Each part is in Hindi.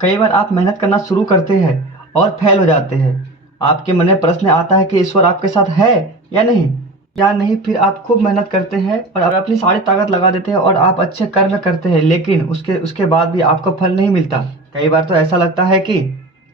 कई बार आप मेहनत करना शुरू करते हैं और फेल हो जाते हैं। आपके मन में प्रश्न आता है कि ईश्वर आपके साथ है या नहीं। या नहीं, फिर आप खूब मेहनत करते हैं और आप अपनी सारी ताकत लगा देते हैं और आप अच्छे कर्म करते हैं, लेकिन उसके उसके बाद भी आपको फल नहीं मिलता। कई बार तो ऐसा लगता है कि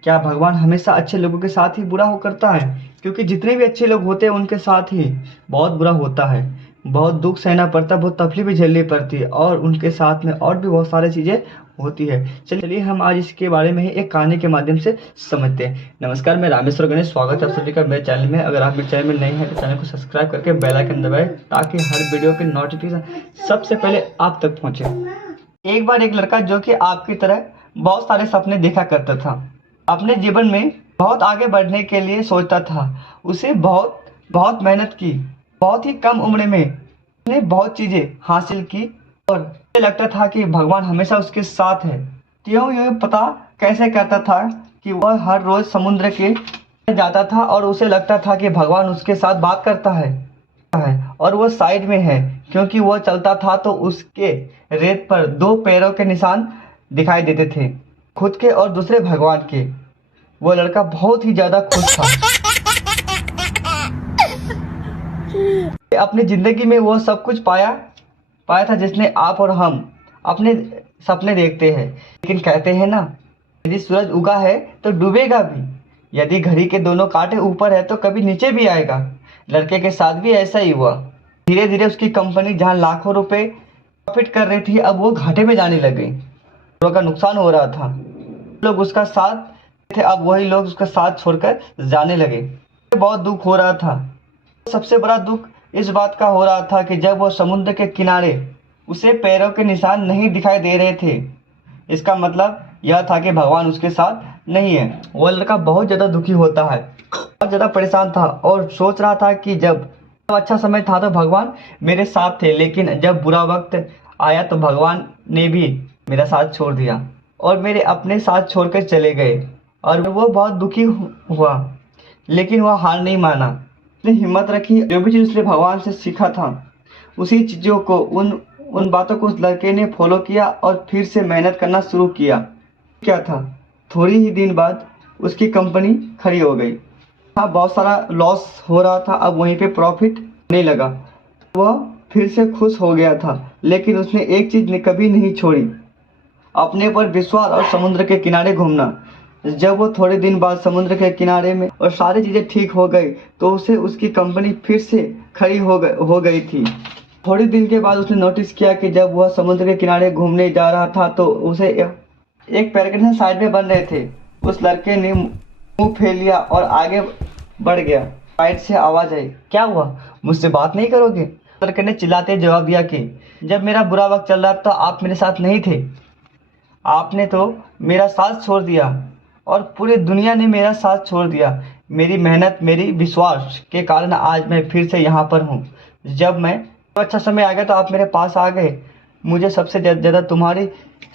क्या भगवान हमेशा अच्छे लोगों के साथ ही बुरा हो करता है, क्योंकि जितने भी अच्छे लोग होते हैं उनके साथ ही बहुत बुरा होता है। बहुत दुख सहना पड़ता है, बहुत तकलीफ भी झेलनी पड़ती है और उनके साथ में और भी बहुत सारी चीज़ें होती है। चलिए हम आज इसके बारे में ही एक कहानी के माध्यम से समझते हैं। नमस्कार, मैं रामेश्वर गणेश, स्वागत है आप सभी का मेरे चैनल में। अगर आप मेरे चैनल में नए हैं तो चैनल को सब्सक्राइब करके बेल आइकन दबाएं ताकि हर वीडियो की नोटिफिकेशन सबसे पहले आप तक पहुंचे। एक बार एक लड़का जो कि आपकी तरह बहुत सारे सपने देखा करता था, अपने जीवन में बहुत आगे बढ़ने के लिए सोचता था। उसे बहुत बहुत मेहनत की, बहुत ही कम उम्र में उसने बहुत चीजें हासिल की और उसे लगता था कि भगवान हमेशा उसके साथ है। त्यों ये पता कैसे करता था कि वह हर रोज समुद्र के जाता था और उसे लगता था कि भगवान उसके साथ बात करता है और वह साइड में है, क्योंकि वह चलता था तो उसके रेत पर दो पैरों के निशान दिखाई देते थे, खुद के और दूसरे भगवान के। वो लड़का बहुत ही ज्यादा खुश था। अपनी जिंदगी में वो सब कुछ पाया पाया था जिसने आप और हम अपने सपने देखते हैं। लेकिन कहते हैं ना, यदि सूरज उगा है तो डूबेगा भी, यदि घड़ी के दोनों कांटे ऊपर है तो कभी नीचे भी आएगा। लड़के के साथ भी ऐसा ही हुआ। धीरे धीरे उसकी कंपनी जहां लाखों रुपए प्रॉफिट कर रही थी, अब वो घाटे में जाने लगे। लोगों का नुकसान हो रहा था। लोग उसका साथ थे, अब वही लोग उसका साथ छोड़कर जाने लगे। बहुत दुख हो रहा था। सबसे बड़ा दुख इस बात का हो रहा था कि जब वो समुद्र के किनारे उसे पैरों के निशान नहीं दिखाई दे रहे थे, इसका मतलब यह था कि भगवान उसके साथ नहीं है। वो लड़का बहुत ज्यादा दुखी होता है, बहुत ज्यादा परेशान था और सोच रहा था कि जब अच्छा समय था तो भगवान मेरे साथ थे, लेकिन जब बुरा वक्त आया तो भगवान ने भी मेरा साथ छोड़ दिया और मेरे अपने साथ छोड़कर चले गए। और वो बहुत दुखी हुआ, लेकिन वह हार नहीं माना। उसने हिम्मत रखी। जो भी चीज उसने भगवान से सीखा था उसी चीजों को उन उन बातों को उस लड़के ने फॉलो किया और फिर से मेहनत करना शुरू किया। क्या था, थोड़ी ही दिन बाद उसकी कंपनी खड़ी हो गई। हाँ, बहुत सारा लॉस हो रहा था, अब वहीं पे प्रॉफिट होने लगा। वह फिर से खुश हो गया था, लेकिन उसने एक चीज ने कभी नहीं छोड़ी, अपने पर विश्वास और समुद्र के किनारे घूमना। जब वो थोड़े दिन बाद समुद्र के किनारे में और सारी चीजें ठीक हो गई तो उसे उसकी कंपनी फिर से खड़ी हो गई थी। थोड़े दिन के बाद उसने नोटिस किया कि जब वह समुद्र के किनारे घूमने जा रहा था तो उसे एक पैर के साइड में बन रहे थे। उस लड़के ने मुंह फेर लिया और आगे बढ़ गया। साइड से आवाज आई, क्या हुआ, मुझसे बात नहीं करोगे? लड़के ने चिल्लाते जवाब दिया कि जब मेरा बुरा वक्त चल रहा था आप मेरे साथ नहीं थे। आपने तो मेरा साथ छोड़ दिया और पूरी दुनिया ने मेरा साथ छोड़ दिया। मेरी मेहनत, मेरी विश्वास के कारण आज मैं फिर से यहाँ पर हूँ। जब मैं तो अच्छा समय आ गया तो आप मेरे पास आ गए। मुझे सबसे ज़्यादा तुम्हारी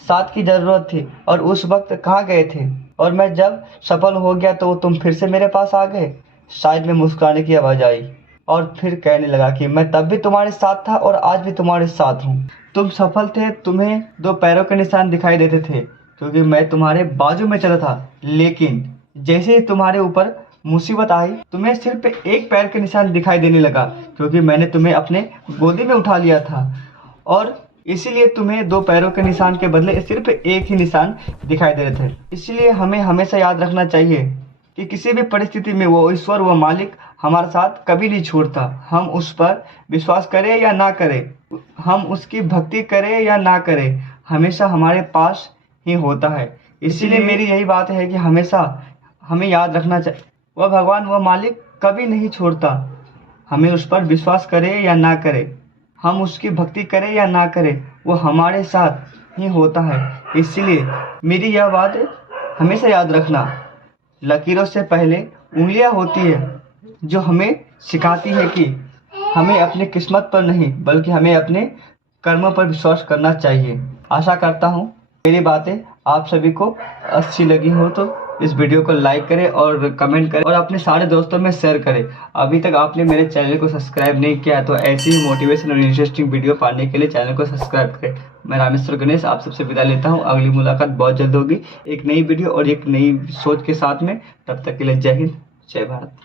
साथ की ज़रूरत थी और उस वक्त कहाँ गए थे? और मैं जब सफल हो गया तो तुम फिर से मेरे पास आ गए। शायद में मुस्कुराने की आवाज़ आई और फिर कहने लगा कि मैं तब भी तुम्हारे साथ था और आज भी तुम्हारे साथ हूँ। तुम सफल थे, तुम्हें दो पैरों के निशान दिखाई देते थे क्योंकि मैं तुम्हारे बाजू में चला था, लेकिन जैसे ही तुम्हारे ऊपर मुसीबत आई तुम्हें सिर्फ एक पैर के निशान दिखाई देने लगा, क्योंकि मैंने तुम्हें अपने गोदी में उठा लिया था और इसीलिए तुम्हें दो पैरों के निशान के बदले सिर्फ एक ही निशान दिखाई दे रहे थे। इसलिए हमें हमेशा याद रखना चाहिए कि किसी भी परिस्थिति में वो ईश्वर, वो मालिक हमारे साथ कभी नहीं छोड़ता। हम उस पर विश्वास करें या ना करें, हम उसकी भक्ति करें या ना करें, हमेशा हमारे पास ही होता है। इसीलिए मेरी यही बात है कि हमेशा हमें याद रखना चाहिए, वह भगवान, वह मालिक कभी नहीं छोड़ता। हमें उस पर विश्वास करें या ना करें, हम उसकी भक्ति करें या ना करें, वो हमारे साथ ही होता है। इसलिए मेरी यह बात हमेशा याद रखना, लकीरों से पहले उंगलियां होती है जो हमें सिखाती है कि हमें अपनी किस्मत पर नहीं बल्कि हमें अपने कर्मों पर विश्वास करना चाहिए। आशा करता हूँ मेरी बातें आप सभी को अच्छी लगी हो तो इस वीडियो को लाइक करें और कमेंट करें और अपने सारे दोस्तों में शेयर करें। अभी तक आपने मेरे चैनल को सब्सक्राइब नहीं किया तो ऐसी ही मोटिवेशन और इंटरेस्टिंग वीडियो पाने के लिए चैनल को सब्सक्राइब करें। मैं रामेश्वर गणेश आप सबसे विदा लेता हूँ। अगली मुलाकात बहुत जल्द होगी एक नई वीडियो और एक नई सोच के साथ में। तब तक के लिए जय हिंद, जय भारत।